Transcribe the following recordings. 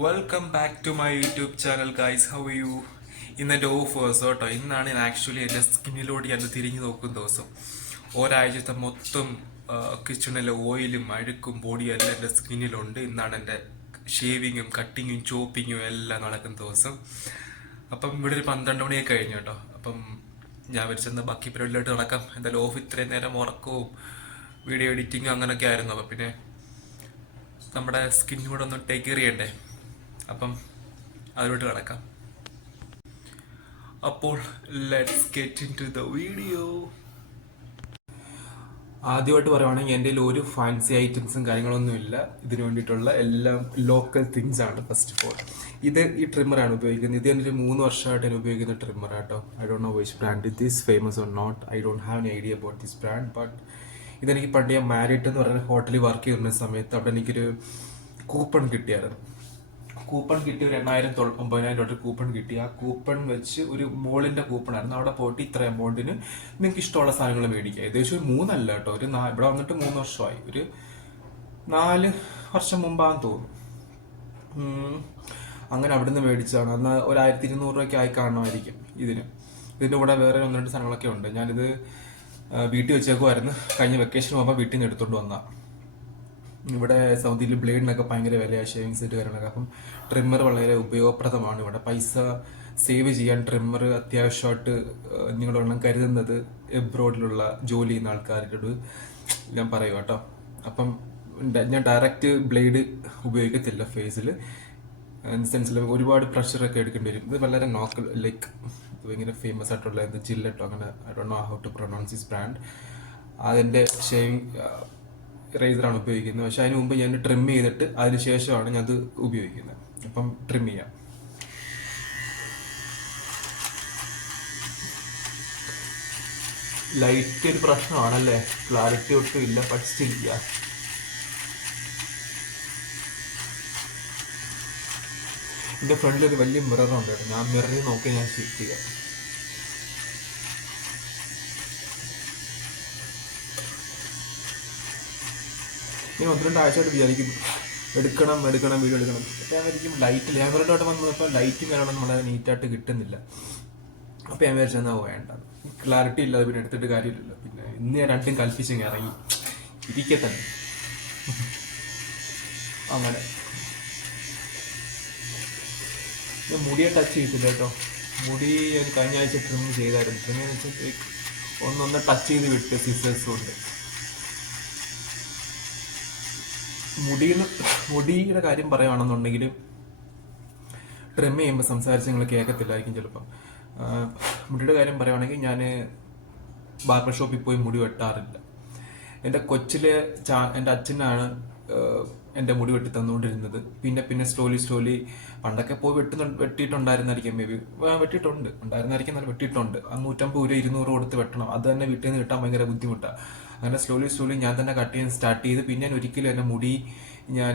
Welcome back to my YouTube channel guys. How you? ഇന്നെൻ്റെ off ദിവസം കേട്ടോ. ഇന്നാണ് ഞാൻ ആക്ച്വലി എൻ്റെ സ്കിന്നിലോട്ട് ഞാൻ തിരിഞ്ഞു നോക്കുന്ന ദിവസം. ഒരാഴ്ചത്തെ മൊത്തം കിച്ചണിലെ ഓയിലും അഴുക്കും പൊടിയും എല്ലാം എൻ്റെ സ്കിന്നിലുണ്ട്. ഇന്നാണ് എൻ്റെ ഷേവിങ്ങും കട്ടിങ്ങും ചോപ്പിങ്ങും എല്ലാം നടക്കുന്ന ദിവസം. അപ്പം ഇവിടെ ഒരു 12 മണിയൊക്കെ കഴിഞ്ഞു കേട്ടോ. അപ്പം ഞാൻ വിളിച്ചെന്നാൽ ബാക്കി പരിപാടിയിലോട്ട് നടക്കാം. എന്തായാലും ഓഫ് ഇത്രയും നേരം ഉറക്കവും വീഡിയോ എഡിറ്റിങ്ങും അങ്ങനെയൊക്കെ ആയിരുന്നു. അപ്പം പിന്നെ നമ്മുടെ സ്കിന്നും കൂടെ ഒന്ന് ടേക്ക് കെയർ ചെയ്യണ്ടേ. അപ്പം അതിലോട്ട് കിടക്കാം. അപ്പോൾ let's get into the video. ആദ്യമായിട്ട് പറയുവാണെങ്കിൽ എൻ്റെ കയ്യിൽ ഒരു ഫാൻസി ഐറ്റംസും കാര്യങ്ങളൊന്നും ഇല്ല. ഇതിനു വേണ്ടിയിട്ടുള്ള എല്ലാം ലോക്കൽ തിങ്സ് ആണ്. ഫസ്റ്റ് ഓഫ് ഓൾ ഈ ട്രിമ്മറാണ് ഉപയോഗിക്കുന്നത്. ഇത് എൻ്റെ ഒരു 3 വർഷമായിട്ട് ഞാൻ ഉപയോഗിക്കുന്ന ട്രിമ്മർ ആട്ടോ. I don't know which brand it is famous or not. I don't have an idea about this brand. But ഇതെനിക്ക് പണ്ട് ഞാൻ മാരിറ്റ് എന്ന് പറയുന്ന ഹോട്ടലിൽ വർക്ക് ചെയ്യുന്ന സമയത്ത് അവിടെ എനിക്കൊരു കൂപ്പൺ കിട്ടിയായിരുന്നു. കൂപ്പൺ കിട്ടി ഒരു 8,000-9,000 കൂപ്പൺ കിട്ടി. ആ കൂപ്പൺ വെച്ച് ഒരു മോളിന്റെ കൂപ്പൺ ആയിരുന്നു. അവിടെ പോയിട്ട് ഇത്ര എമൗണ്ടിന് നിങ്ങൾക്ക് ഇഷ്ടമുള്ള സാധനങ്ങൾ മേടിക്കുക. ഏകദേശം ഒരു 3 അല്ല കേട്ടോ, ഇവിടെ വന്നിട്ട് 3 വർഷമായി. ഒരു 4 വർഷം മുമ്പാന്ന് തോന്നുന്നു. അങ്ങനെ അവിടുന്ന് മേടിച്ചതാണ്. അന്ന് ഒരു 1,200 രൂപയ്ക്ക് ആയി കാണുമായിരിക്കും ഇതിന്റെ കൂടെ വേറെ 1-2 സാധനങ്ങളൊക്കെ ഉണ്ട്. ഞാനിത് വീട്ടിൽ വെച്ചേക്കുമായിരുന്നു. കഴിഞ്ഞ വെക്കേഷൻ പോകുമ്പോൾ വീട്ടിൽ നിന്ന് എടുത്തോണ്ട് വന്ന. ഇവിടെ സൗദിയിൽ ബ്ലേഡിനൊക്കെ ഭയങ്കര വിലയാണ്, ഷേവിങ് സെറ്റ് കാര്യങ്ങളൊക്കെ. അപ്പം ട്രിമ്മർ വളരെ ഉപയോഗപ്രദമാണ്. ഇവിടെ പൈസ സേവ് ചെയ്യാൻ ട്രിമ്മർ അത്യാവശ്യമായിട്ട് നിങ്ങൾ വേണം കരുതുന്നത് എബ്രോഡിലുള്ള ജോലി ചെയ്യുന്ന ആൾക്കാരോട് ഞാൻ പറയുക കേട്ടോ. അപ്പം ഞാൻ ഡയറക്റ്റ് ബ്ലേഡ് ഉപയോഗിക്കത്തില്ല ഫേസിൽ. സെൻസിൽ ഒരുപാട് പ്രഷറൊക്കെ എടുക്കേണ്ടി വരും. ഇത് വളരെ നോക്കൽ ലൈക്ക് ഭയങ്കര ഫേമസ് ആയിട്ടുള്ള ജില്ലട്ടോ, അങ്ങനെ I don't know how to pronounce this brand. അതിൻ്റെ ഷേവിങ് റേസറാണ് ഉപയോഗിക്കുന്നത്. പക്ഷെ അതിന് മുമ്പ് ഞാൻ ട്രിം ചെയ്തിട്ട് അതിന് ശേഷമാണ് ഞാൻ അത് ഉപയോഗിക്കുന്നത്. അപ്പം ട്രിം ചെയ്യാം. ലൈറ്റ് ഒരു പ്രശ്നമാണല്ലേ, ക്ലാരിറ്റി ഒട്ടും ഇല്ല. പഠിച്ചില്ല. എൻ്റെ ഫ്രണ്ടിൽ ഒരു വലിയ മിററുണ്ട് കേട്ടോ. ഞാൻ മിററിൽ നോക്കി ഞാൻ ഷിഫ്റ്റ് ചെയ്യാം. ഞാൻ 1-2 ആഴ്ചയായിട്ട് വിചാരിക്കുന്നു എടുക്കണം വീഡിയോ എടുക്കണം. അപ്പോൾ ഞാൻ വിചാരിക്കും ലൈറ്റ് ലേബറിലോട്ട് വന്നപ്പോൾ ലൈറ്റും കാര്യങ്ങളും വളരെ നീറ്റായിട്ട് കിട്ടുന്നില്ല. അപ്പോൾ ഞാൻ വിചാരിച്ചെന്നാൽ വേണ്ട, ക്ലാരിറ്റി ഇല്ലാതെ പിന്നെ എടുത്തിട്ട് കാര്യമില്ലല്ലോ. പിന്നെ ഇന്ന് ഞാൻ രണ്ടും കൽപ്പിച്ചിങ്ങ് ഇറങ്ങി ഇരിക്കെ തന്നെ. അങ്ങനെ ഞാൻ മുടിയെ ടച്ച് ചെയ്തില്ല കേട്ടോ. മുടി ഞാൻ കഴിഞ്ഞ ആഴ്ച ട്രിം ചെയ്തായിരുന്നു. ട്രിം വെച്ചാൽ ഒന്ന് ടച്ച് ചെയ്ത് വിട്ട് സിസേഴ്സ് കൊണ്ട്. മുടിയുടെ കാര്യം പറയുകയാണെന്നുണ്ടെങ്കിൽ ട്രിം ചെയ്യുമ്പോൾ സംസാരിച്ച് നിങ്ങൾ കേൾക്കത്തില്ലായിരിക്കും ചിലപ്പം. മുടിയുടെ കാര്യം പറയുകയാണെങ്കിൽ ഞാൻ ബാർബർ ഷോപ്പിൽ പോയി മുടി വെട്ടാറില്ല. എൻ്റെ കൊച്ചിലെ എൻ്റെ അച്ഛനാണ് എൻ്റെ മുടി വെട്ടി തന്നുകൊണ്ടിരുന്നത്. പിന്നെ സ്ലോലി പണ്ടൊക്കെ പോയി വെട്ടിയിട്ടുണ്ടായിരുന്നായിരിക്കും. May be ഉണ്ടായിരുന്നായിരിക്കും. നല്ല വെട്ടിയിട്ടുണ്ട്. 150 രൂപ 200 കൊടുത്ത് വെട്ടണം. അത് തന്നെ വീട്ടിൽ നിന്ന് കിട്ടാൻ ഭയങ്കര ബുദ്ധിമുട്ടാണ്. അങ്ങനെ സ്ലോലി ഞാൻ തന്നെ കട്ട് ചെയ്യാൻ സ്റ്റാർട്ട് ചെയ്ത്. പിന്നെ ഞാൻ ഒരിക്കലും എൻ്റെ മുടി ഞാൻ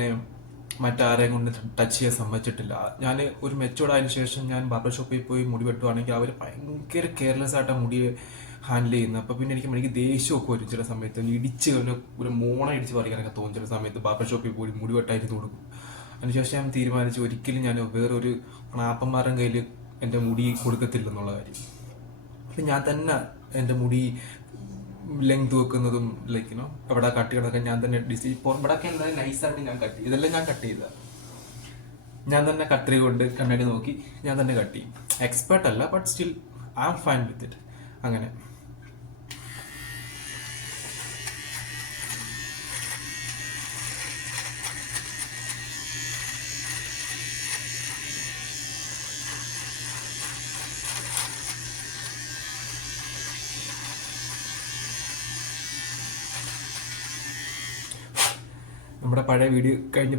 മറ്റാരെയും കൊണ്ട് ടച്ച് ചെയ്യാൻ സമ്മതിച്ചിട്ടില്ല. ഞാൻ ഒരു മെച്ചൂർഡ് ആയതിനു ശേഷം ഞാൻ ബാർബർ ഷോപ്പിൽ പോയി മുടി വെട്ടുവാണെങ്കിൽ അവർ ഭയങ്കര കെയർലെസ് ആയിട്ടാണ് മുടിയെ ഹാൻഡിൽ ചെയ്യുന്നത്. അപ്പോൾ പിന്നെ എനിക്ക് ദേഷ്യമൊക്കെ വരും ചില സമയത്ത്. ഇടിച്ച് ഒരു മോണ ഇടിച്ച് പറിക്കാനൊക്കെ തോന്നും ചില സമയത്ത്. ബാർബർ ഷോപ്പിൽ പോയി മുടി വെട്ടായിട്ട് കൊടുക്കും. അതിനുശേഷം ഞാൻ തീരുമാനിച്ചു ഒരിക്കലും ഞാൻ വേറൊരു ണാപ്പന്മാരുടെ കയ്യിൽ എൻ്റെ മുടി കൊടുക്കത്തില്ലെന്നുള്ള കാര്യം. അപ്പം ഞാൻ തന്നെ എൻ്റെ മുടി ലെങ്ത് വെക്കുന്നതും ലൈക്കിനോ അവിടെ കട്ട് ചെയ്യണതൊക്കെ ഞാൻ തന്നെ ഇവിടെയൊക്കെ എന്തായാലും നൈസായിട്ട് ഞാൻ കട്ട് ചെയ്യും. ഇതെല്ലാം ഞാൻ കട്ട് ചെയ്ത ഞാൻ തന്നെ കത്രിക കൊണ്ട് കണ്ണാടി നോക്കി ഞാൻ തന്നെ കട്ട് ചെയ്യും. എക്സ്പേർട്ട് അല്ല, but still I am fine with it. അങ്ങനെ നമ്മുടെ പഴയ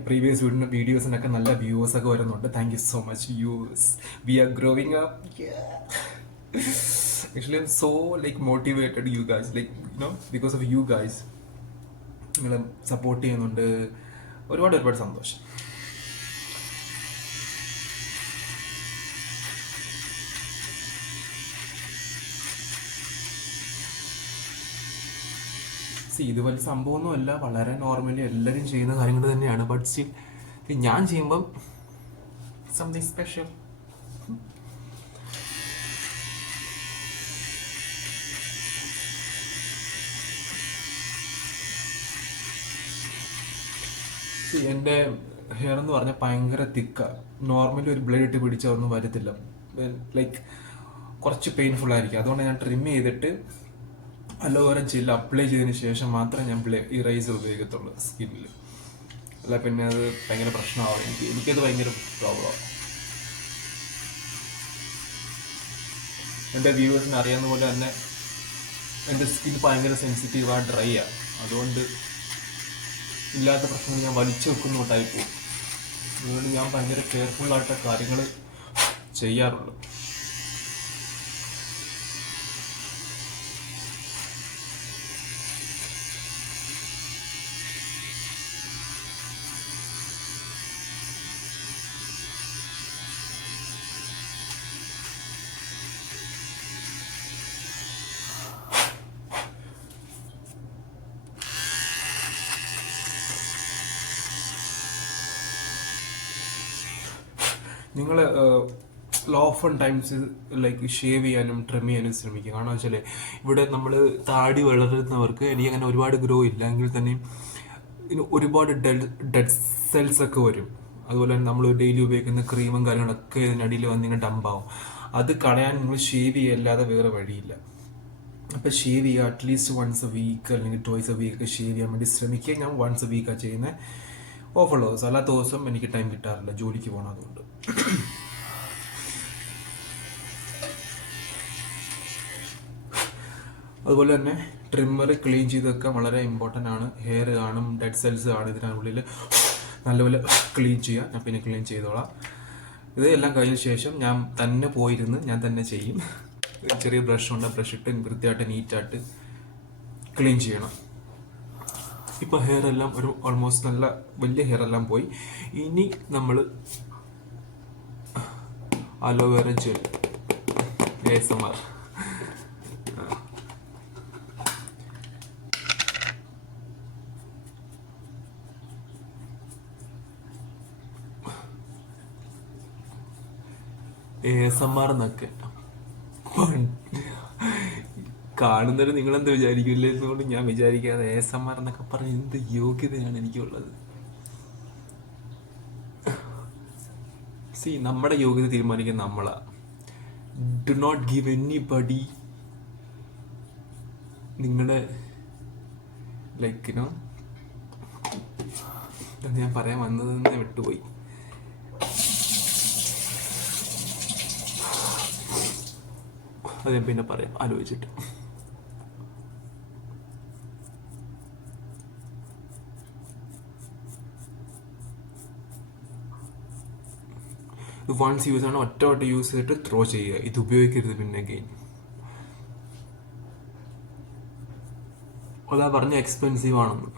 പ്രീവിയസ് വീഡിയോസിനൊക്കെ നല്ല വ്യൂവേഴ്സ് ഒക്കെ വരുന്നുണ്ട്. Thank you so much viewers. We are growing up. Actually, I'm so motivated you guys, because of you guys. നിങ്ങൾ സപ്പോർട്ട് ചെയ്യുന്നുണ്ട്. ഒരുപാട് സന്തോഷം. ഇത് വലിയ സംഭവമൊന്നുമല്ല, വളരെ നോർമലി എല്ലാവരും ചെയ്യുന്ന കാര്യങ്ങൾ തന്നെയാണ്. ബട്ട് സ്റ്റിൽ ഞാൻ ചെയ്യുമ്പം സംതിങ് സ്പെഷ്യൽ. എൻ്റെ ഹെയർ എന്ന് പറഞ്ഞാൽ ഭയങ്കര തിക്കാണ്. നോർമലി ഒരു ബ്ലേഡ് ഇട്ട് പിടിച്ചാൽ ഒന്നും വരത്തില്ല. ലൈക്ക് കുറച്ച് പെയിൻഫുൾ ആയിരിക്കും. അതുകൊണ്ട് ഞാൻ ട്രിം ചെയ്തിട്ട് അലോവേറ ജെൽ അപ്ലൈ ചെയ്തതിന് ശേഷം മാത്രമേ ഞാൻ ഇറൈസർ ഉപയോഗിക്കത്തുള്ളൂ സ്കിന്നിൽ. അല്ല പിന്നെ അത് ഭയങ്കര പ്രശ്നമാവും. എനിക്കത് ഭയങ്കര പ്രോബ്ലമാണ്. എൻ്റെ വ്യൂവേഴ്സിന് അറിയാവുന്ന പോലെ തന്നെ എൻ്റെ സ്കിൻ ഭയങ്കര സെൻസിറ്റീവാണ്, ഡ്രൈ ആണ്. അതുകൊണ്ട് ഇല്ലാത്ത പ്രശ്നം ഞാൻ വലിച്ചു വെക്കുന്നോട്ടായി പോകും. അതുകൊണ്ട് ഞാൻ ഭയങ്കര കെയർഫുള്ളായിട്ട് കാര്യങ്ങൾ ചെയ്യാറുള്ളൂ. നിങ്ങൾ ഓഫൺ ടൈംസ് ലൈക്ക് ഷേവ് ചെയ്യാനും ട്രിം ചെയ്യാനും ശ്രമിക്കുക. കാരണം വെച്ചാൽ ഇവിടെ നമ്മൾ താടി വളരുന്നവർക്ക്, എനിക്ക് അങ്ങനെ ഒരുപാട് ഗ്രോ ഇല്ല എങ്കിൽ തന്നെയും ഒരുപാട് ഡെഡ് സെൽസ് ഒക്കെ വരും. അതുപോലെ തന്നെ നമ്മൾ ഡെയിലി ഉപയോഗിക്കുന്ന ക്രീമും കാര്യങ്ങളൊക്കെ ഇതിനടിയിൽ വന്നിങ്ങനെ ഡംപാവും. അത് കളയാൻ നിങ്ങൾ ഷേവ് ചെയ്യല്ലാതെ വേറെ വഴിയില്ല. അപ്പം ഷേവ് ചെയ്യുക, അറ്റ്ലീസ്റ്റ് വൺസ് എ വീക്ക് അല്ലെങ്കിൽ ട്വൈസ് എ വീക്ക് ഷേവ് ചെയ്യാൻ വേണ്ടി ശ്രമിക്കുക. ഞാൻ വൺസ് എ വീക്കാണ് ചെയ്യുന്നത്, ഓഫുള്ള ദിവസം. അല്ലാത്ത ദിവസം എനിക്ക് ടൈം കിട്ടാറില്ല, ജോലിക്ക് പോകണം. അതുകൊണ്ട് അതുപോലെ തന്നെ ട്രിമ്മർ ക്ലീൻ ചെയ്ത് വെക്കാൻ വളരെ ഇമ്പോർട്ടൻ്റ് ആണ്. ഹെയർ കാണും, ഡെഡ് സെൽസ് കാണും, ഇതിനുള്ളിൽ നല്ലപോലെ ക്ലീൻ ചെയ്യുക. ഞാൻ പിന്നെ ക്ലീൻ ചെയ്തോളാം. ഇത് എല്ലാം കഴിഞ്ഞ ശേഷം ഞാൻ തന്നെ പോയിരുന്ന് ഞാൻ തന്നെ ചെയ്യും. ചെറിയ ബ്രഷ് ഉണ്ട്, ബ്രഷ് ഇട്ട് വൃത്തിയായിട്ട് നീറ്റായിട്ട് ക്ലീൻ ചെയ്യണം. ഇപ്പോൾ ഹെയർ എല്ലാം ഒരു ഓൾമോസ്റ്റ് നല്ല വലിയ ഹെയർ എല്ലാം പോയി. ഇനി നമ്മൾ അലോവേറ ജെൽ ASMR എന്നൊക്കെ കാണുന്നവർ നിങ്ങളെന്ത് വിചാരിക്കില്ലേ എന്നുകൊണ്ട് ഞാൻ വിചാരിക്കാതെ ASMR എന്നൊക്കെ പറഞ്ഞ് എന്ത് യോഗ്യതയാണ് എനിക്കുള്ളത്. നമ്മുടെ യോഗ്യത തീരുമാനിക്കുന്ന നമ്മളാ. ഡു നോട്ട് ഗിവ് എനിബഡി നിങ്ങളുടെ ലൈക്കിനോ ഞാൻ പറയാൻ വന്നതെന്ന് വിട്ടുപോയി. അത് ഞാൻ പിന്നെ പറയാം ആലോചിച്ചിട്ട്. വൺസ് യൂസ് ആണ്, ഒറ്റ യൂസ് ചെയ്തിട്ട് ത്രോ ചെയ്യുക. ഇത് ഉപയോഗിക്കരുത് പിന്നെ ഗെയിൻ. അതാ പറഞ്ഞ എക്സ്പെൻസീവ് ആണെന്ന്.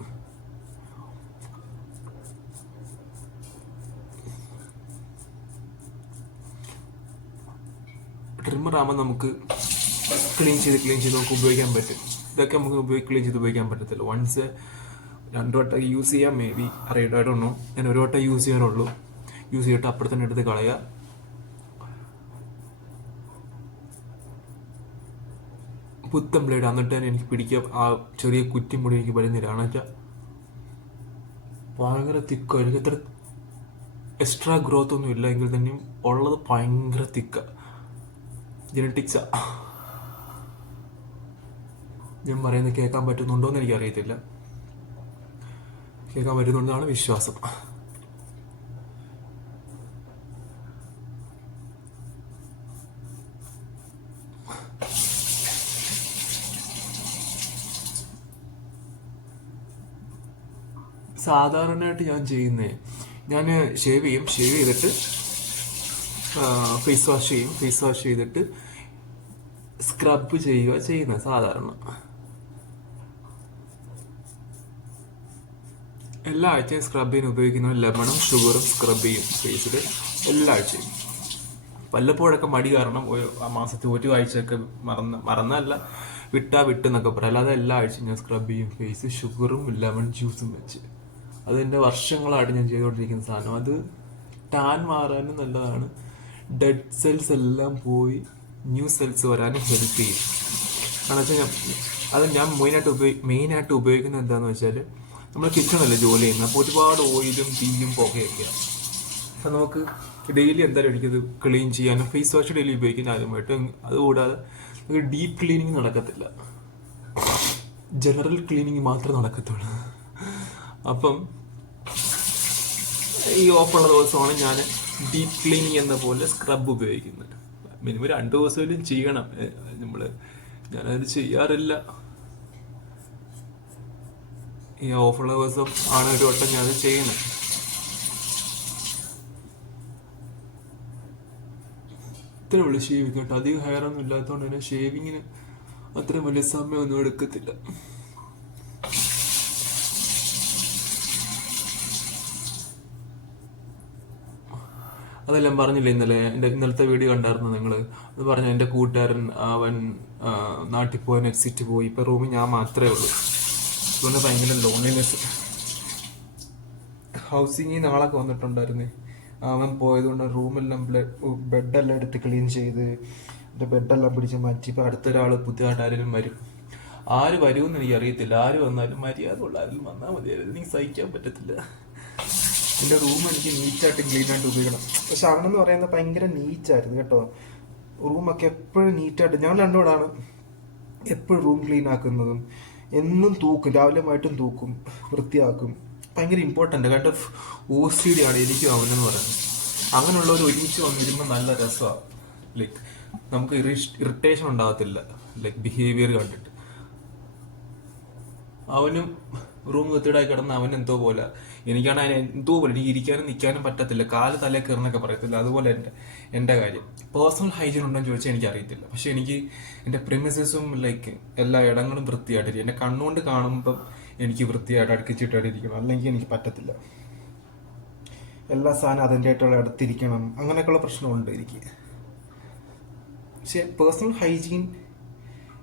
ട്രിമ്മർ ആകുമ്പോൾ നമുക്ക് ക്ലീൻ ചെയ്ത് നമുക്ക് ഉപയോഗിക്കാൻ പറ്റും. ഇതൊക്കെ നമുക്ക് ക്ലീൻ ചെയ്ത് ഉപയോഗിക്കാൻ പറ്റത്തില്ല. വൺസ് 2 വട്ടം യൂസ് ചെയ്യാം, മേ ബി അറിയണോ. ഞാൻ 1 വട്ടം യൂസ് ചെയ്യാറുള്ളൂ. യൂസ് ചെയ്തിട്ട് അപ്പുറത്ത് തന്നെ എടുത്ത് കളയുക. പുത്തൻ ബ്ലേഡ് എന്നിട്ട് തന്നെ എനിക്ക് പിടിക്കുക. ആ ചെറിയ കുറ്റിമുടി എനിക്ക് വരുന്നില്ല. കാരണം വെച്ചാൽ ഭയങ്കര തിക്ക. എനിക്ക് അത്ര എക്സ്ട്രാ ഗ്രോത്ത് ഒന്നും ഇല്ല എങ്കിൽ തന്നെയും ഉള്ളത് ഭയങ്കര തിക്ക. ജെനറ്റിക്സാ. ഞാൻ പറയുന്നത് കേൾക്കാൻ പറ്റുന്നുണ്ടോ എന്ന് എനിക്കറിയത്തില്ല. കേൾക്കാൻ പറ്റുന്നുണ്ടെന്നാണ് വിശ്വാസം. സാധാരണയായിട്ട് ഞാൻ ചെയ്യുന്നത്, ഞാൻ ഷേവ് ചെയ്തിട്ട് ഫേസ് വാഷ് ചെയ്യും. ഫേസ് വാഷ് ചെയ്തിട്ട് സ്ക്രബ് ചെയ്യുന്നത് സാധാരണ. എല്ലാ ആഴ്ചയും സ്ക്രബ് ചെയ്യാൻ ഉപയോഗിക്കുന്ന ലെമണും ഷുഗറും സ്ക്രബ് ചെയ്യും ഫേസിൽ എല്ലാ ആഴ്ചയും. വല്ലപ്പോഴൊക്കെ മടി കാരണം മാസത്തിൽ 1 ആഴ്ചയൊക്കെ മറന്നല്ല വിട്ടെന്നൊക്കെ പറയാം. അല്ലാതെ എല്ലാ ആഴ്ചയും ഞാൻ സ്ക്രബ് ചെയ്യും ഫേസ് ഷുഗറും ലെമൺ ജ്യൂസും വെച്ച്. അതെൻ്റെ വർഷങ്ങളായിട്ട് ഞാൻ ചെയ്തുകൊണ്ടിരിക്കുന്ന സാധനം. അത് ടാൻ മാറാനും നല്ലതാണ്. ഡെഡ് സെൽസ് എല്ലാം പോയി ന്യൂ സെൽസ് വരാനും ഹെൽപ്പ് ചെയ്യും. കാരണം വെച്ചാൽ അത് ഞാൻ മെയിനായിട്ട് ഉപയോഗിക്കുന്നത് എന്താണെന്ന് വെച്ചാൽ, നമ്മൾ കിച്ചണല്ലേ ജോലി ചെയ്യുന്നത്, അപ്പോൾ ഒരുപാട് ഓയിലും തീയും പുകയൊക്കെയാണ്. അപ്പം നമുക്ക് ഡെയിലി എന്തായാലും എനിക്കത് ക്ലീൻ ചെയ്യാനും ഫേസ് വാഷ് ഡെയിലി ഉപയോഗിക്കുന്ന ആദ്യമായിട്ട്. അതുകൂടാതെ നമുക്ക് ഡീപ്പ് ക്ലീനിങ് നടക്കത്തില്ല, ജനറൽ ക്ലീനിങ് മാത്രമേ നടക്കത്തുള്ളൂ. അപ്പം ഈ ഓഫുള്ള ദിവസമാണ് ഞാൻ ഡീപ്പ് ക്ലീനിങ് എന്ന പോലെ സ്ക്രബ് ഉപയോഗിക്കുന്നത്. മിനിമം 2 ദിവസമെങ്കിലും ചെയ്യണം. ഞാനത് ചെയ്യാറില്ല. ഈ ഓഫുള്ള ദിവസം ആണ് ഒരു വട്ടം ഞാനത് ചെയ്യുന്നത്. ഇത്രയും ഉള്ളു ഷേവിങ് കേട്ടോ. അധികം ഹെയർ ഒന്നും ഇല്ലാത്തതുകൊണ്ട് തന്നെ ഷേവിങ്ങിന് അത്രയും വലിയ സമയമൊന്നും എടുക്കത്തില്ല. അതെല്ലാം പറഞ്ഞില്ലേ ഇന്നലത്തെ വീഡിയോ കണ്ടായിരുന്നു നിങ്ങൾ? അത് പറഞ്ഞു എൻ്റെ കൂട്ടുകാരൻ അവൻ നാട്ടിൽ പോയി എക്സിറ്റ് പോയി. ഇപ്പം റൂമിൽ ഞാൻ മാത്രമേ ഉള്ളൂ. അതുകൊണ്ട് ഭയങ്കര ലോൺലിനെസ്. ഹൗസിങ്ങിൽ നാളൊക്കെ വന്നിട്ടുണ്ടായിരുന്നേ. അവൻ പോയതുകൊണ്ട് റൂമെല്ലാം ബെഡെല്ലാം എടുത്ത് ക്ലീൻ ചെയ്ത് എൻ്റെ ബെഡെല്ലാം പിടിച്ച് മാറ്റി. ഇപ്പം അടുത്തൊരാൾ പുതിയതായിട്ട് ആരെങ്കിലും വരും. ആര് വരുമെന്ന് എനിക്ക് അറിയത്തില്ല. ആര് വന്നാലും മര്യാദ ഉള്ള ആരെങ്കിലും വന്നാൽ മതിയായിരുന്നു. എനിക്ക് സഹിക്കാൻ പറ്റത്തില്ല. എൻ്റെ റൂം എനിക്ക് നീറ്റായിട്ട് ക്ലീനായിട്ട് ഉപയോഗിക്കണം. പക്ഷെ അവനെന്ന് പറയുന്നത് ഭയങ്കര നീറ്റായിരുന്നു കേട്ടോ. റൂമൊക്കെ എപ്പോഴും നീറ്റായിട്ട്, ഞങ്ങൾ രണ്ടുകൂടാണ് എപ്പോഴും റൂം ക്ലീൻ ആക്കുന്നതും. എന്നും തൂക്കും, രാവിലെ വൈകിട്ടും തൂക്കും, വൃത്തിയാക്കും. ഭയങ്കര ഇമ്പോർട്ടൻ്റ് കേട്ടോ. OCD ആണ് എനിക്കും അവനെന്ന് പറയുന്നത്. അങ്ങനെയുള്ളവർ ഒരുമിച്ച് വന്നിരുമ്പോൾ നല്ല രസമാണ്. ലൈക്ക് നമുക്ക് ഇറിറ്റേഷൻ ഉണ്ടാകത്തില്ല, ലൈക്ക് ബിഹേവിയർ കണ്ടിട്ട്. അവനും റൂം വൃത്തിയിടായി കിടന്ന് അവൻ എന്തോ പോലെ, എനിക്കാണ് അതിന് എന്തോ പോലെ. എനിക്ക് ഇരിക്കാനും നിൽക്കാനും പറ്റത്തില്ല, കാല് തലേ കയറുന്നൊക്കെ പറയത്തില്ല. അതുപോലെ എൻ്റെ കാര്യം പേഴ്സണൽ ഹൈജീൻ ഉണ്ടെന്ന് ചോദിച്ചാൽ എനിക്ക് അറിയത്തില്ല. പക്ഷെ എനിക്ക് എൻ്റെ പ്രിമിസസും ലൈക്ക് എല്ലാ ഇടങ്ങളും വൃത്തിയായിട്ടിരിക്കും. എൻ്റെ കണ്ണുകൊണ്ട് കാണുമ്പം എനിക്ക് വൃത്തിയായിട്ട് അടുക്കിച്ചിട്ടായിട്ടിരിക്കണം, അല്ലെങ്കിൽ എനിക്ക് പറ്റത്തില്ല. എല്ലാ സാധനം അതിൻ്റെതായിട്ടുള്ള അടുത്തിരിക്കണം, അങ്ങനെയൊക്കെയുള്ള പ്രശ്നമുണ്ട് എനിക്ക്. പക്ഷെ പേഴ്സണൽ ഹൈജീൻ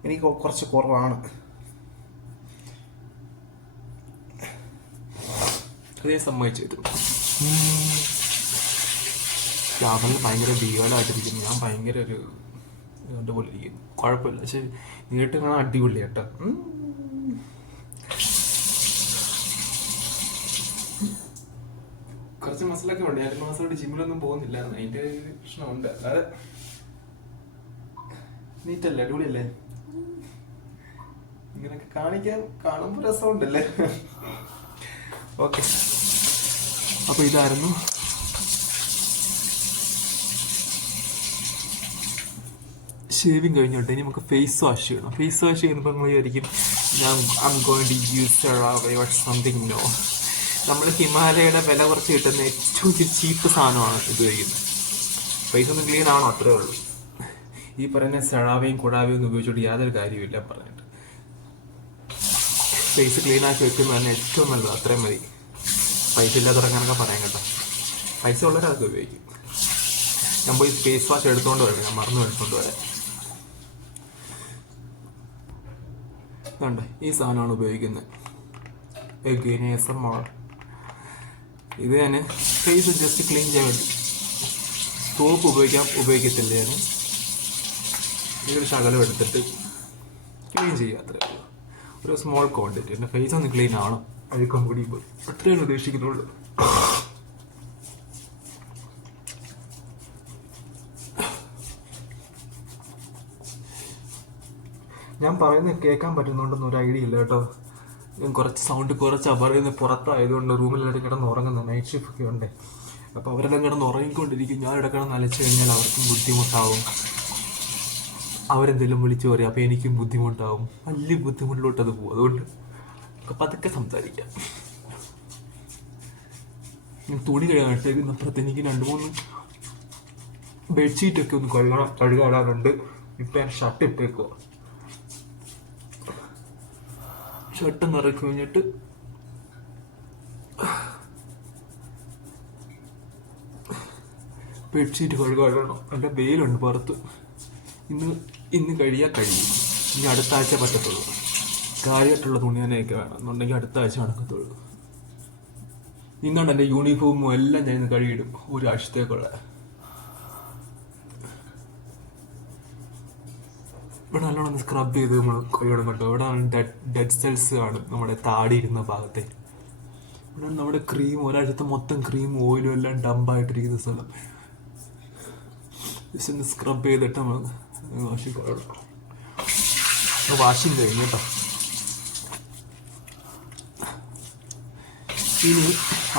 എനിക്ക് കുറച്ച് കുറവാണ്. അതേ സമ്മതിച്ചു. അവൻ ഭയങ്കര ഭീകരമായിട്ടിരിക്കുന്നു, ഞാൻ ഭയങ്കര ഒരു എൻ്റെ പോലെ ഇരിക്കുന്നു. കുഴപ്പമില്ല, പക്ഷെ നേരിട്ട് കാണാൻ അടിപൊളി കേട്ടോ. കുറച്ച് മസിലൊക്കെ ഉണ്ട്. 2 മാസമായിട്ട് ജിമ്മിലൊന്നും പോകുന്നില്ലായിരുന്നു, അതിൻ്റെ പ്രശ്നമുണ്ട്. അല്ലാതെ നീറ്റല്ലേ, അടിപൊളിയല്ലേ? ഇങ്ങനെയൊക്കെ കാണുമ്പോൾ രസമുണ്ടല്ലേ? ഓക്കെ, അപ്പോൾ ഇതായിരുന്നു ഷേവിങ് കഴിഞ്ഞോട്ടെ. ഇനി നമുക്ക് ഫേസ് വാഷ് ചെയ്യണം. ഫേസ് വാഷ് ചെയ്യുമ്പോൾ നമ്മൾ വിചാരിക്കും സംതിങ്. നോ, നമ്മൾ ഹിമാലയയുടെ വില കുറച്ച് കിട്ടുന്ന ഏറ്റവും ചീപ്പ് സാധനമാണ് ഉപയോഗിക്കുന്നത്. ഫേസ് ഒന്ന് ക്ലീൻ ആണോ, അത്രേ ഉള്ളൂ. ഈ പറയുന്ന സെറാവയും കുടാവയും ഒന്നും ഉപയോഗിച്ചിട്ട് യാതൊരു കാര്യമില്ല പറഞ്ഞിട്ട്. ഫേസ് ക്ലീൻ ആക്കി വെക്കുന്നതന്നെ ഏറ്റവും നല്ലത്, അത്രയും മതി. പൈസ ഇല്ലാതെ ഇറങ്ങാനൊക്കെ പറയാം കേട്ടോ. പൈസ ഉള്ളവരതൊക്കെ ഉപയോഗിക്കും. ഞാൻ പോയി ഫേസ് വാഷ് എടുത്തുകൊണ്ട് വരാം, ഞാൻ മറന്നു എടുത്തുകൊണ്ട് വരാം. വേണ്ട, ഈ സാധനമാണ് ഉപയോഗിക്കുന്നത്. ഇത് ഞാൻ ഫേസ് ജസ്റ്റ് ക്ലീൻ ചെയ്യാൻ വേണ്ടി. സോപ്പ് ഉപയോഗിക്കത്തില്ല ഞാൻ. ഇതൊരു ശകലം എടുത്തിട്ട് ക്ലീൻ ചെയ്യുക, അത്രേ ഉള്ളൂ. ഒരു സ്മോൾ ക്വാണ്ടിറ്റി. എൻ്റെ ഫേസ് ഒന്ന് ക്ലീൻ ആവണം, അഴുക്കം കൂടി പോയി, അത്രയാണ് ഉദ്ദേശിക്കുന്നുള്ളൂ. ഞാൻ പറയുന്നത് കേൾക്കാൻ പറ്റുന്നുണ്ടെന്ന് ഒരു ഐഡിയ ഇല്ല കേട്ടോ. ഞാൻ കുറച്ച് സൗണ്ട് കുറച്ചാണ് പറയുന്നത്. പുറത്തായതുകൊണ്ട് റൂമിലെല്ലാവരും കിടന്ന് ഉറങ്ങുന്ന നൈറ്റ് ഷിഫ്റ്റ് ഒക്കെ ഉണ്ട്. അപ്പോൾ അവരെല്ലാം കിടന്ന് ഉറങ്ങിക്കൊണ്ടിരിക്കും. ഞാൻ ഇവിടെ കിടന്ന് അലച്ചു കഴിഞ്ഞാൽ അവർക്കും ബുദ്ധിമുട്ടാവും. അവരെന്തെങ്കിലും വിളിച്ചു പറയും, അപ്പോൾ എനിക്കും ബുദ്ധിമുട്ടാവും. വലിയ ബുദ്ധിമുട്ടിലോട്ടത് പോകും. അതുകൊണ്ട് പതുക്കെ സംസാരിക്കാം. ഞാൻ തുണി കഴുകാനായിട്ട് അപ്പുറത്ത് എനിക്ക് 2-3 ബെഡ്ഷീറ്റൊക്കെ ഒന്ന് കഴുകാനുണ്ട്. ഇപ്പം ഞാൻ ഷർട്ട് ഇട്ടേക്കുക. ഷർട്ടൊന്ന് ഇറക്കി കഴിഞ്ഞിട്ട് ബെഡ്ഷീറ്റ് കഴുകണം. എൻ്റെ വെയിലുണ്ട് പുറത്ത്. ഇന്ന് കഴിയും. ഇനി അടുത്ത ആഴ്ച പറ്റത്തുള്ളൂ. കാര്യമായിട്ടുള്ള തുണി തന്നെയൊക്കെ വേണം എന്നുണ്ടെങ്കിൽ അടുത്ത ആഴ്ച നടക്കത്തുള്ളൂ. ഇന്നാണ് എൻ്റെ യൂണിഫോമും എല്ലാം ഞാൻ ഇന്ന് കഴുകിയിടും ഒരാഴ്ചത്തേക്കുള്ള. ഇവിടെ നല്ലോണം സ്ക്രബ് ചെയ്ത് നമ്മൾ കഴുകണം കേട്ടോ. ഇവിടെ ഡെഡ് സെൽസ് ആണ് നമ്മുടെ താടി ഇരുന്ന ഭാഗത്തെ. ഇവിടെ നമ്മുടെ ക്രീം ഒരാഴ്ചത്തെ മൊത്തം ക്രീം ഓയിലും എല്ലാം ഡംപായിട്ടിരിക്കുന്ന സ്ഥലം. ജസ്റ്റ് ഒന്ന് സ്ക്രബ് ചെയ്തിട്ട് നമ്മൾ വാഷിങ് കഴിഞ്ഞു കേട്ടോ. ഇനി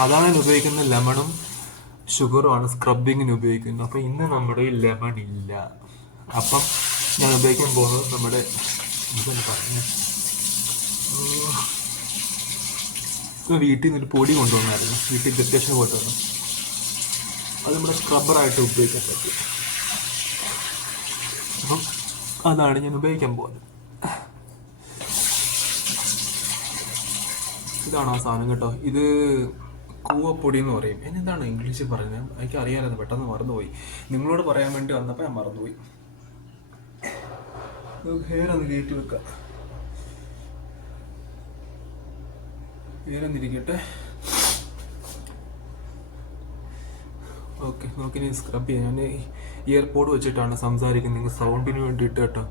അതാണ് ഞാൻ ഉപയോഗിക്കുന്ന ലെമണും ഷുഗറും ആണ് സ്ക്രബിങ്ങിന് ഉപയോഗിക്കുന്നത്. അപ്പം ഇന്ന് നമ്മുടെ ലെമൺ ഇല്ല. അപ്പം ഞാൻ ഉപയോഗിക്കാൻ പോകുന്നത് നമ്മുടെ വീട്ടിൽ നിന്നൊരു പൊടി കൊണ്ടുവന്നായിരുന്നു. വീട്ടിൽ ഗത്തേഷൻ കൊണ്ടുവന്നു. അത് നമ്മുടെ സ്ക്രബ്ബറായിട്ട് ഉപയോഗിക്കാൻ പറ്റും. അപ്പം അതാണ് ഞാൻ ഉപയോഗിക്കാൻ പോകുന്നത്. ഇതാണ് ആ സാധനം കേട്ടോ. ഇത് കൂവപ്പൊടി എന്ന് പറയും. എന്താണ് ഇംഗ്ലീഷിൽ പറയുന്നത് എനിക്ക് അറിയാമായിരുന്നു, പെട്ടെന്ന് മറന്നുപോയി. നിങ്ങളോട് പറയാൻ വേണ്ടി വന്നപ്പോൾ ഞാൻ മറന്നുപോയി. ഹെയർ ഒന്ന് കയറ്റി വെക്കാം. ഹെയർ ഒന്നിരിക്കട്ടെ. ഓക്കെ, നോക്കി ഞാൻ സ്ക്രബ് ചെയ്യാം. ഞാൻ ഇയർപോഡ് വെച്ചിട്ടാണ് സംസാരിക്കുന്നത്, നിങ്ങൾ സൗണ്ടിന് വേണ്ടിയിട്ട് കേട്ടോ.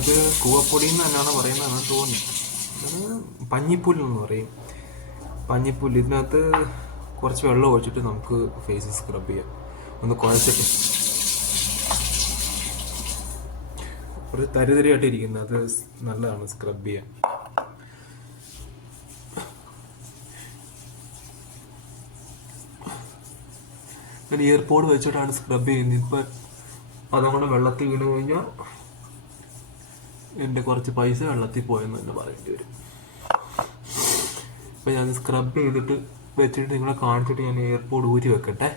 ഇത് കൂവപ്പൊടി എന്ന് തന്നെയാണ് പറയുന്നതെന്ന് തോന്നി. പഞ്ഞിപ്പുല്ലെന്ന് പറയും. പഞ്ഞിപ്പുല്ല്. ഇതിനകത്ത് കുറച്ച് വെള്ളം ഒഴിച്ചിട്ട് നമുക്ക് ഫേസ് സ്ക്രബ് ചെയ്യാം. ഒന്ന് കുഴച്ചിട്ട് ഒരു തരിതരിയായിട്ട് ഇരിക്കുന്നത്, അത് നല്ലതാണ് സ്ക്രബ് ചെയ്യാൻ. ഞാൻ ഇയർപോഡ് വെച്ചിട്ടാണ് സ്ക്രബ് ചെയ്യുന്നത്. ഇപ്പം അതങ്ങനെ വെള്ളത്തിൽ വീണ് കഴിഞ്ഞാൽ എൻ്റെ കുറച്ച് പൈസ വെള്ളത്തിൽ പോയെന്ന് തന്നെ പറയേണ്ടി വരും. അപ്പം ഞാൻ സ്ക്രബ് ചെയ്തിട്ട് വെച്ചിട്ട് നിങ്ങളെ കാണിച്ചിട്ട് ഞാൻ എയർപോഡ് ഊരി വെക്കട്ടെ,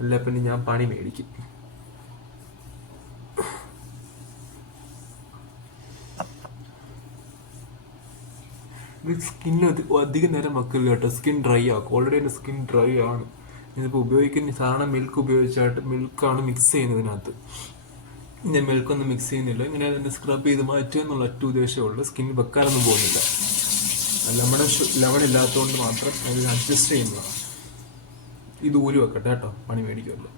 അല്ല പിന്നെ ഞാൻ പണി മേടിക്കും. ഇത് സ്കിന്ന് അധികം നേരം വെക്കില്ല കേട്ടോ, സ്കിൻ ഡ്രൈ ആക്കും. ഓൾറെഡി എൻ്റെ സ്കിൻ ഡ്രൈ ആണ്. ഇതിപ്പോൾ ഉപയോഗിക്കുന്ന സാധാരണ മിൽക്ക് ഉപയോഗിച്ചായിട്ട് മിൽക്കാണ് മിക്സ് ചെയ്യുന്നതിനകത്ത്. ഞാൻ മിൽക്കൊന്നും മിക്സ് ചെയ്യുന്നില്ല. ഇങ്ങനെ അതിൻ്റെ സ്ക്രബ് ചെയ്ത് മാറ്റുക എന്നുള്ള ഒറ്റ ഉദ്ദേശമേ ഉള്ളൂ. സ്കിൻ വെക്കാനൊന്നും പോകുന്നില്ല. ലെമൺ ഇല്ലാത്തതുകൊണ്ട് മാത്രം അതിൽ അഡ്ജസ്റ്റ് ചെയ്യുന്നതാണ്. ഇത് ഊരി വെക്കട്ടെ കേട്ടോ, പണി മേടിക്കുമല്ലോ.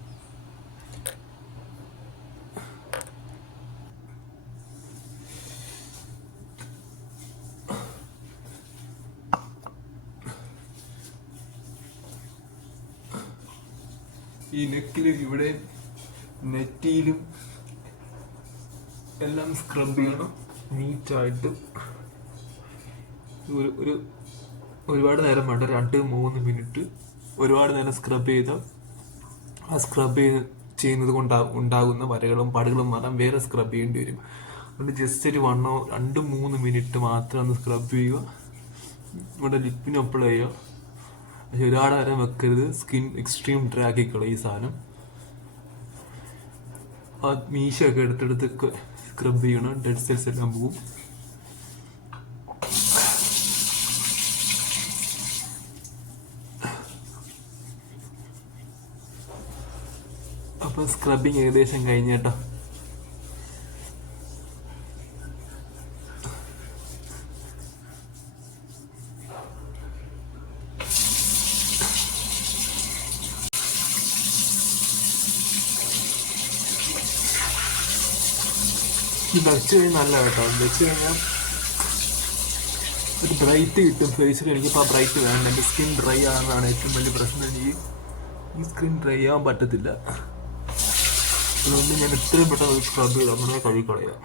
ഈ നെക്കിലും ഇവിടെ നെറ്റിയിലും എല്ലാം സ്ക്രബ് ചെയ്യണം നീറ്റായിട്ട്. ഒരുപാട് നേരം വേണ്ട, 2-3 മിനിറ്റ് ഒരുപാട് നേരം സ്ക്രബ് ചെയ്താൽ ആ സ്ക്രബ് ചെയ്യുന്നത് കൊണ്ട് ഉണ്ടാകുന്ന വരകളും പടുകളും മാറാൻ വേറെ സ്ക്രബ് ചെയ്യേണ്ടി വരും. അതുകൊണ്ട് ജസ്റ്റ് ഒരു 1-2-3 മിനിറ്റ് മാത്രം ഒന്ന് സ്ക്രബ് ചെയ്യുക. ഇവിടെ ലിപ്പിന് അപ്ലൈ ചെയ്യുക. പക്ഷെ ഒരുപാട് നേരം വെക്കരുത്, സ്കിൻ എക്സ്ട്രീം ഡ്രാഗ് കളയും ഈ സാധനം. ആ മീശയൊക്കെ എടുത്തെടുത്ത് സ്ക്രബ് ചെയ്യണം, ഡെഡ് സെൽസ് എല്ലാം പോവും. അപ്പം സ്ക്രബിങ് ഏകദേശം കഴിഞ്ഞേട്ടോ. ഇത് വെച്ച് കഴിഞ്ഞാൽ നല്ല കേട്ടോ. വെച്ച് കഴിഞ്ഞാൽ ഒരു ബ്രൈറ്റ് കിട്ടും ഫേസിൽ. എനിക്കിപ്പോൾ ആ ബ്രൈറ്റ് വേണ്ട, എൻ്റെ സ്കിൻ ഡ്രൈ ആണെന്നാണ് ഏറ്റവും വലിയ പ്രശ്നം. എനിക്ക് ഈ സ്കിൻ ഡ്രൈ ആവാൻ പറ്റത്തില്ല. അതുകൊണ്ട് ഞാൻ എത്രയും പെട്ടെന്ന് സ്ക്രബ് ചെയ്ത് അങ്ങനെ കഴുകിക്കളയാം.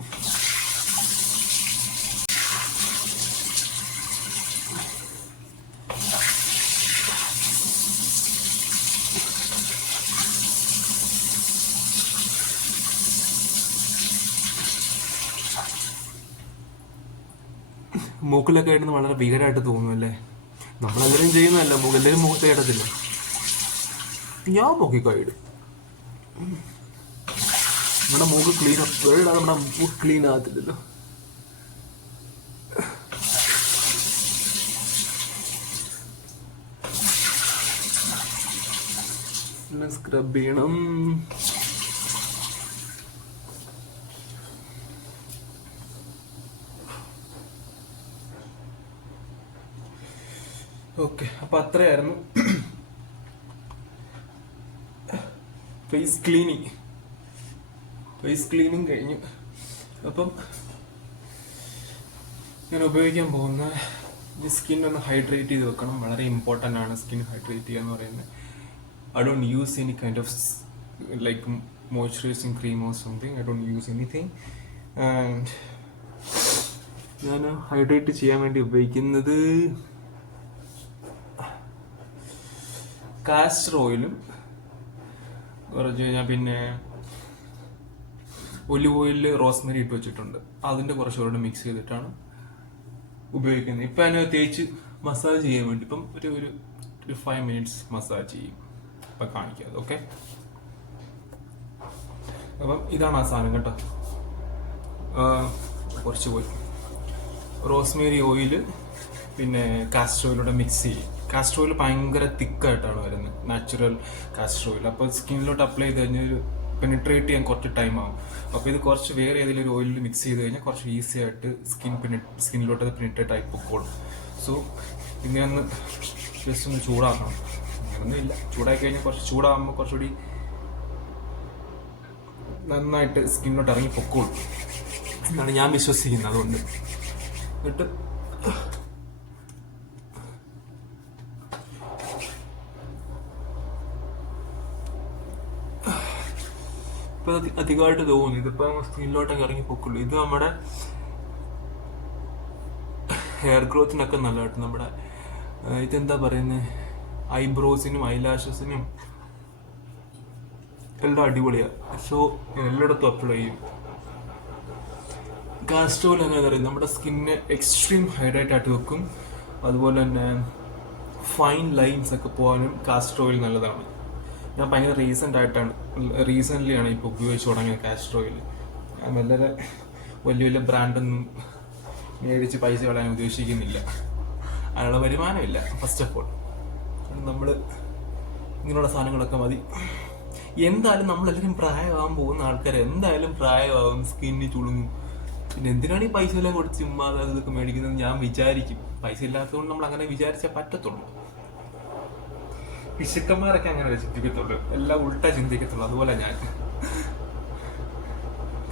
മൂക്കിലൊക്കെ ഇടുന്ന വളരെ ഭീകരമായിട്ട് തോന്നുമല്ലേ? നമ്മളെല്ലാവരും ചെയ്യുന്നതല്ല, എല്ലാവരും മുഖത്ത് ഇടത്തില്ല. ഞാൻ മൂക്കിക്കോയിടും. നമ്മുടെ മൂക്ക് ക്ലീൻ നമ്മുടെ മൂക്ക് ക്ലീൻ ആകത്തില്ലല്ലോ. പിന്നെ സ്ക്രബ് ചെയ്യണം. ഓക്കെ, അപ്പം അത്രയായിരുന്നു ഫേസ് ക്ലീനിങ് കഴിഞ്ഞു. അപ്പം ഞാൻ ഉപയോഗിക്കാൻ പോകുന്ന ഈ സ്കിൻ ഒന്ന് ഹൈഡ്രേറ്റ് ചെയ്ത് വെക്കണം. വളരെ ഇമ്പോർട്ടൻ്റ് ആണ് സ്കിൻ ഹൈഡ്രേറ്റ് ചെയ്യുക എന്ന് പറയുന്നത്. I don't use any kind of like moisturising cream or something. I don't use anything. And ഞാൻ ഹൈഡ്രേറ്റ് ചെയ്യാൻ വേണ്ടി ഉപയോഗിക്കുന്നത് കാസ്റ്റർ ഓയിലും കുറച്ച് കഴിഞ്ഞാൽ പിന്നെ ഒലിവ് ഓയിലിൽ റോസ്മെരി ഇട്ട് വെച്ചിട്ടുണ്ട്. അതിൻ്റെ കുറച്ചുകൂടെ മിക്സ് ചെയ്തിട്ടാണ് ഉപയോഗിക്കുന്നത്. ഇപ്പം അതിനെ തേച്ച് മസാജ് ചെയ്യാൻ വേണ്ടി ഇപ്പം ഒരു 5 മിനിറ്റ്സ് മസാജ് ചെയ്യും. ഇപ്പം കാണിക്കാം. ഓക്കെ, അപ്പം ഇതാണ് ആ സാധനം കേട്ടോ. കുറച്ച് പോയി റോസ്മേരി ഓയിൽ പിന്നെ കാസ്റ്റർ ഓയിലൂടെ മിക്സ് ചെയ്യും. കാസ്റ്റർ ഓയിൽ ഭയങ്കര തിക്കായിട്ടാണ് വരുന്നത്, നാച്ചുറൽ കാസ്റ്റർ ഓയിൽ. അപ്പോൾ സ്കിന്നിലോട്ട് അപ്ലൈ ചെയ്ത് കഴിഞ്ഞാൽ പെനിട്രേറ്റ് ചെയ്യാൻ കുറച്ച് ടൈം ആവും. അപ്പോൾ ഇത് കുറച്ച് വേറെ ഏതെങ്കിലും ഒരു ഓയിലിൽ മിക്സ് ചെയ്ത് കഴിഞ്ഞാൽ കുറച്ച് ഈസി ആയിട്ട് സ്കിന്നിലോട്ട് അത് പെനിട്രേറ്റ് ആയി പൊക്കോളും. സോ ഇങ്ങനെ ഒന്ന് ജസ്റ്റ് ഒന്ന് ചൂടാക്കണം. അങ്ങനൊന്നും ഇല്ല, ചൂടാക്കി കഴിഞ്ഞാൽ കുറച്ച് ചൂടാകുമ്പോൾ കുറച്ചുകൂടി നന്നായിട്ട് സ്കിന്നിലോട്ട് ഇറങ്ങി പൊക്കോളും എന്നാണ് ഞാൻ വിശ്വസിക്കുന്നത്. അതുകൊണ്ട് എന്നിട്ട് ഇപ്പം അധികമായിട്ട് തോന്നുന്നു ഇതിപ്പോൾ സ്കിന്നിലോട്ടൊക്കെ ഇറങ്ങി പൊക്കുള്ളൂ. ഇത് നമ്മുടെ ഹെയർ ഗ്രോത്തിനൊക്കെ നല്ലതായിട്ട് നമ്മുടെ ഇതെന്താ പറയുന്നത്, ഐബ്രോസിനും ഐലാഷസിനും എല്ലാം അടിപൊളിയാണ്. സോ ഞാൻ എല്ലായിടത്തും അപ്ലൈ ചെയ്യും. കാസ്റ്റർ ഓയിൽ എങ്ങനെ അറിയാം, നമ്മുടെ സ്കിന്നിനെ എക്സ്ട്രീം ഹൈഡ്രേറ്റ് ആയിട്ട് വെക്കും. അതുപോലെ തന്നെ ഫൈൻ ലൈൻസ് ഒക്കെ പോകാനും കാസ്റ്റർ ഓയിൽ നല്ലതാണ്. ഞാൻ ഭയങ്കര റീസെൻ്റ്ലി ആണ് ഇപ്പോൾ ഉപയോഗിച്ച് തുടങ്ങിയത് കാസ്റ്റർ ഓയിൽ. ഞാൻ വളരെ വലിയ ബ്രാൻഡൊന്നും മേടിച്ച് പൈസ കളയാൻ ഉദ്ദേശിക്കുന്നില്ല. അതിനുള്ള വരുമാനമില്ല. ഫസ്റ്റ് ഓഫ് ഓൾ നമ്മൾ ഇങ്ങനെയുള്ള സാധനങ്ങളൊക്കെ മതി. എന്തായാലും നമ്മളെല്ലാവരും പ്രായമാകാൻ പോകുന്ന ആൾക്കാർ എന്തായാലും പ്രായമാകും, സ്കിന്നിൽ ചുളുങ്ങും. പിന്നെ എന്തിനാണ് ഈ പൈസ എല്ലാം കൊടുത്ത് ചുമ്മാ ഇതൊക്കെ മേടിക്കുന്നത് ഞാൻ വിചാരിക്കും. പൈസ ഇല്ലാത്തതുകൊണ്ട് നമ്മൾ അങ്ങനെ വിചാരിച്ചാൽ പറ്റത്തുള്ളൂ. പിശുക്കന്മാരൊക്കെ അങ്ങനെ ചിന്തിക്കത്തുള്ളൂ, എല്ലാം ഉൾട്ടാ ചിന്തിക്കത്തുള്ളൂ. അതുപോലെ ഞാൻ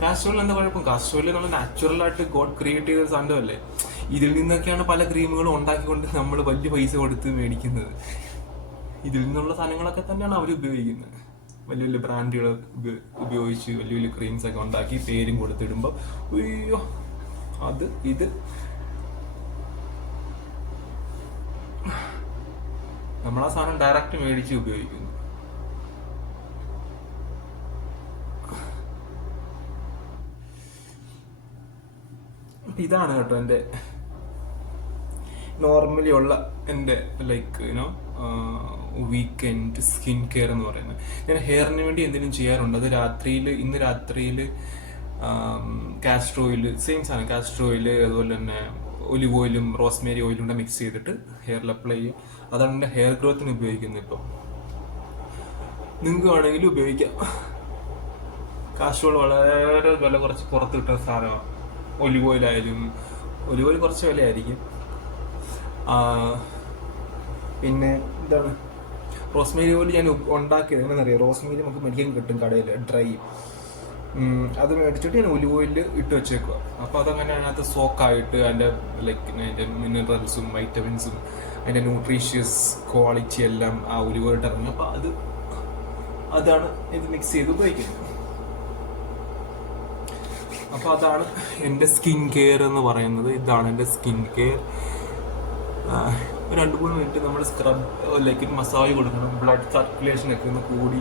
കാസ്റ്റർ ഓയിൽ എന്താ കുഴപ്പം, കാസ്റ്റർ ഓയിൽ നമ്മൾ നാച്ചുറലായിട്ട് ഗോഡ് ക്രിയേറ്റ് ചെയ്ത സാധനമല്ലേ. ഇതിൽ നിന്നൊക്കെയാണ് പല ക്രീമുകളും ഉണ്ടാക്കിക്കൊണ്ട് നമ്മൾ വലിയ പൈസ കൊടുത്ത് മേടിക്കുന്നത്. ഇതിൽ നിന്നുള്ള സാധനങ്ങളൊക്കെ തന്നെയാണ് അവർ ഉപയോഗിക്കുന്നത്. വലിയ ബ്രാൻഡുകൾ ഉപയോഗിച്ച് വലിയ ക്രീംസ് ഒക്കെ ഉണ്ടാക്കി പേരും കൊടുത്തിടുമ്പോൾ അയ്യോ അത് ഇത് നമ്മളാ സാധനം ഡയറക്റ്റ് മേടിച്ച് ഉപയോഗിക്കുന്നു. ഇതാണ് കേട്ടോ എൻ്റെ നോർമലി ഉള്ള എൻ്റെ ലൈക്ക് വീക്കെൻഡ് സ്കിൻ കെയർ എന്ന് പറയുന്നത്. ഞാൻ ഹെയറിന് വേണ്ടി എന്തെങ്കിലും ചെയ്യാറുണ്ട്. അത് ഇന്ന് രാത്രിയിൽ കാസ്റ്റർ ഓയിൽ, സെയിം സാധനം കാസ്റ്റർ ഓയിൽ, അതുപോലെ തന്നെ ഒലിവ് ഓയിലും റോസ്മേരി ഓയിലും കൂടെ മിക്സ് ചെയ്തിട്ട് ഹെയറിൽ അപ്ലൈ ചെയ്യും. അതാണ് എൻ്റെ ഹെയർ ഗ്രോത്തിന് ഉപയോഗിക്കുന്നത്. ഇപ്പം നിങ്ങൾക്ക് വേണമെങ്കിലും ഉപയോഗിക്കാം. കാസ്റ്റർ ഓയിൽ വളരെ വില കുറച്ച് പുറത്ത് കിട്ടുന്ന സാധനമാണ്. ഒലിവ് ഓയിലായാലും ഒലിവ് ഓയിൽ കുറച്ച് വിലയായിരിക്കും. പിന്നെ എന്താണ് റോസ്മേരി ഓയിൽ ഞാൻ ഉണ്ടാക്കിയത് എങ്ങനെയെന്നറിയാം. റോസ്മേരി നമുക്ക് മേടിക്കാൻ കിട്ടും കടയിൽ ഡ്രൈ. അത് മേടിച്ചിട്ട് ഞാൻ ഒലിവ് ഓയിലിൽ ഇട്ട് വെച്ചേക്കുക. അപ്പോൾ അതങ്ങനെ അതിനകത്ത് സോക്കായിട്ട് അതിൻ്റെ അതിൻ്റെ മിനറൽസും വൈറ്റമിൻസും അതിൻ്റെ ന്യൂട്രീഷ്യസ് ക്വാളിറ്റി എല്ലാം ആ ഒലിവ് ഓയിലിട്ട് ഇറങ്ങും. അപ്പോൾ അതാണ് ഇത് മിക്സ് ചെയ്ത് ഉപയോഗിക്കുന്നത്. അപ്പോൾ അതാണ് എൻ്റെ സ്കിൻ കെയർ എന്ന് പറയുന്നത്. ഇതാണ് എൻ്റെ സ്കിൻ കെയർ. 2-3 മിനിറ്റ് നമ്മൾ സ്ക്രബ് മസാജ് കൊടുക്കണം. ബ്ലഡ് സർക്കുലേഷനൊക്കെ ഒന്ന് കൂടി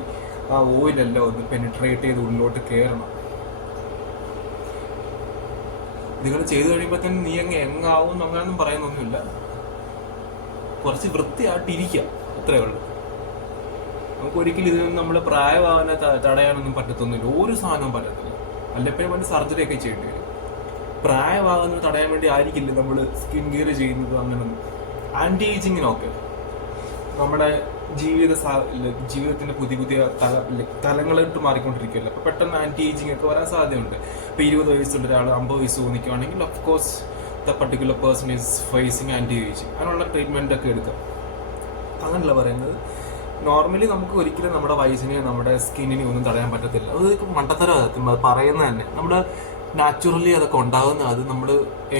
ആ ഓയിലെല്ലാം ഒന്ന് പെനിട്രേറ്റ് ചെയ്ത് ഉള്ളിലോട്ട് കയറണം. നിങ്ങൾ ചെയ്ത് കഴിയുമ്പോൾ തന്നെ നീ എങ്ങാവും അങ്ങനെയൊന്നും പറയുന്നൊന്നുമില്ല. കുറച്ച് വൃത്തിയായിട്ടിരിക്കുക, അത്രേ ഉള്ളൂ. നമുക്ക് ഒരിക്കലും ഇതിൽ നിന്ന് നമ്മൾ പ്രായമാകാനെ തടയാനൊന്നും പറ്റത്തൊന്നുമില്ല. ഒരു സാധനവും പറ്റത്തില്ല. അല്ലപ്പോഴും വേണ്ടി സർജറി ഒക്കെ ചെയ്യേണ്ടി വരും. പ്രായമാകുന്നത് തടയാൻ വേണ്ടി ആയിരിക്കില്ല നമ്മൾ സ്കിൻ കെയർ ചെയ്യുന്നത്. അങ്ങനെ ആൻറ്റി ഏജിങ്ങിനൊക്കെ നമ്മുടെ ജീവിതത്തിന്റെ പുതിയ തലങ്ങളിട്ട് മാറിക്കൊണ്ടിരിക്കുകയല്ല. അപ്പോൾ പെട്ടെന്ന് ആൻറ്റി ഏജിങ് ഒക്കെ വരാൻ സാധ്യതയുണ്ട്. ഇപ്പോൾ 20 വയസ്സുള്ള ഒരാൾ 50 വയസ്സ് തോന്നിക്കുകയാണെങ്കിൽ of course the particular person is facing anti ageing. അതിനുള്ള ട്രീറ്റ്മെൻ്റ് ഒക്കെ എടുക്കാം. അങ്ങനെയല്ല പറയുന്നത്. നോർമലി നമുക്ക് ഒരിക്കലും നമ്മുടെ വയസ്സിനെ നമ്മുടെ സ്കിന്നിനെ ഒന്നും തടയാൻ പറ്റത്തില്ല. അത് മണ്ടത്തരം അത് പറയുന്നത് തന്നെ. നമ്മുടെ നാച്ചുറലി അതൊക്കെ ഉണ്ടാകുന്ന അത് നമ്മൾ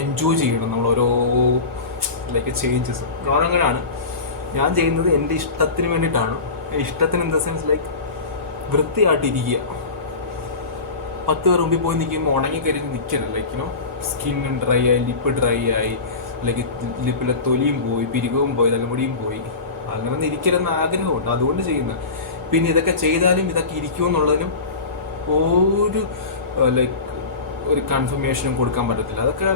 എൻജോയ് ചെയ്യണം. നമ്മൾ ഓരോ ലൈക്ക് ചേഞ്ചസ് ഞാനങ്ങനെയാണ്. ഞാൻ ചെയ്യുന്നത് എൻ്റെ ഇഷ്ടത്തിന് വേണ്ടിയിട്ടാണ്. ഇഷ്ടത്തിന് ഇൻ ദ സെൻസ് ലൈക്ക് വൃത്തിയായിട്ടിരിക്കുക. 10 പേർ മുമ്പിൽ പോയി നിൽക്കുമ്പോൾ ഉണങ്ങി കയറി നിൽക്കരുത്. ലൈക്ക് യുനോ സ്കിൻ ഡ്രൈ ആയി, ലിപ്പ് ഡ്രൈ ആയി, ലൈക്ക് ലിപ്പിലെ തൊലിയും പോയി, പിരികവും പോയി, തലമുടിയും പോയി, അങ്ങനെ ഒന്നും ഇരിക്കരുതെന്ന് ആഗ്രഹമുണ്ട്, അതുകൊണ്ട് ചെയ്യുന്നത്. പിന്നെ ഇതൊക്കെ ചെയ്താലും ഇതൊക്കെ ഇരിക്കുമെന്നുള്ളതിനും ഒരു ലൈക്ക് ഒരു കൺഫർമേഷനും കൊടുക്കാൻ പറ്റത്തില്ല. അതൊക്കെ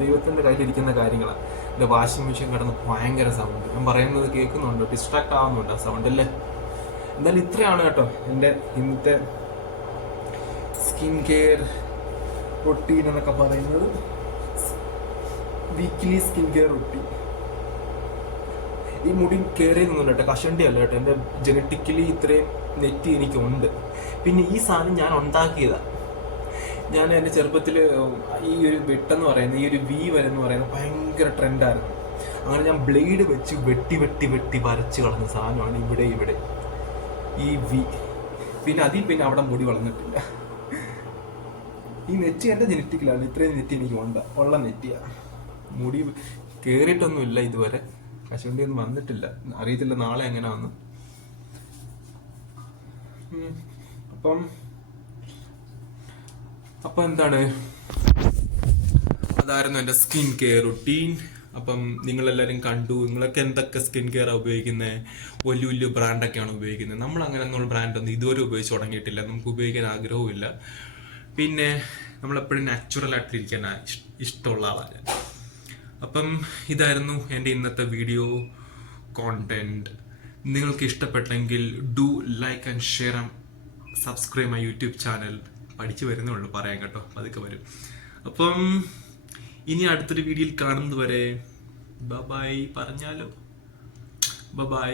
ദൈവത്തിൻ്റെ കയ്യിലിരിക്കുന്ന കാര്യങ്ങളാണ്. എൻ്റെ വാഷിംഗ് മെഷീൻ കിടന്ന് ഭയങ്കര സൗണ്ട്. ഞാൻ പറയുന്നത് കേൾക്കുന്നുണ്ട്, ഡിസ്ട്രാക്ട് ആവുന്നുണ്ട് ആ സൗണ്ട് അല്ലേ. എന്തായാലും ഇത്രയാണ് കേട്ടോ എൻ്റെ ഇന്നത്തെ സ്കിൻ കെയർ റൊട്ടീൻ എന്നൊക്കെ പറയുന്നത്. Weekly skin care routine. ഈ മുടി കയറി നിന്നുണ്ട് കേട്ടോ, കഷണ്ടി അല്ല കേട്ടോ. എൻ്റെ ജനറ്റിക്കലി ഇത്രയും നെറ്റി എനിക്കുണ്ട്. പിന്നെ ഈ സാധനം ഞാൻ ഉണ്ടാക്കിയതാണ്. ഞാൻ എൻ്റെ ചെറുപ്പത്തിൽ ഈ ഒരു വെട്ടെന്ന് പറയുന്നത്, ഈ ഒരു വി വരെന്ന് പറയുന്നത് ഭയങ്കര ട്രെൻഡായിരുന്നു. അങ്ങനെ ഞാൻ ബ്ലേഡ് വെച്ച് വെട്ടി വെട്ടി വെട്ടി വരച്ച് കളഞ്ഞ സാധനമാണ് ഇവിടെ ഈ വി. പിന്നെ അവിടെ മുടി വളർന്നിട്ടില്ല. ഈ നെറ്റി എൻ്റെ ജനറ്റിക്കലാണ്. ഇത്രയും നെറ്റി എനിക്ക് ഉള്ള നെറ്റിയാണ്. മുടി കയറിയിട്ടൊന്നുമില്ല ഇതുവരെ. കശുവണ്ടി ഒന്നും വന്നിട്ടില്ല, അറിയത്തില്ല നാളെ എങ്ങനെയാന്ന്. അപ്പം എന്താണ്, അതായിരുന്നു എൻ്റെ സ്കിൻ കെയർ റുട്ടീൻ. അപ്പം നിങ്ങളെല്ലാവരും കണ്ടു, നിങ്ങളൊക്കെ എന്തൊക്കെ സ്കിൻ കെയർ ഉപയോഗിക്കുന്നത്. വലിയ വലിയ ബ്രാൻഡൊക്കെയാണ് ഉപയോഗിക്കുന്നത്. നമ്മൾ അങ്ങനെയൊന്നുള്ള ബ്രാൻഡൊന്നും ഇതുവരെ ഉപയോഗിച്ച് തുടങ്ങിയിട്ടില്ല, നമുക്ക് ഉപയോഗിക്കാൻ ആഗ്രഹവുമില്ല. പിന്നെ നമ്മളെപ്പോഴും നാച്ചുറലായിട്ടിരിക്കാൻ ഇഷ്ടമുള്ള ആളാണ് ഞാൻ. അപ്പം ഇതായിരുന്നു എൻ്റെ ഇന്നത്തെ വീഡിയോ കോണ്ടന്റ്. നിങ്ങൾക്ക് ഇഷ്ടപ്പെട്ടെങ്കിൽ do like and share and subscribe my YouTube channel. പഠിച്ചു വരുന്നേ ഉള്ളൂ, പറയാം കേട്ടോ, അതൊക്കെ വരും. അപ്പം ഇനി അടുത്തൊരു വീഡിയോയിൽ കാണുന്നത് വരെ ബൈ. പറഞ്ഞാലോ ബൈ.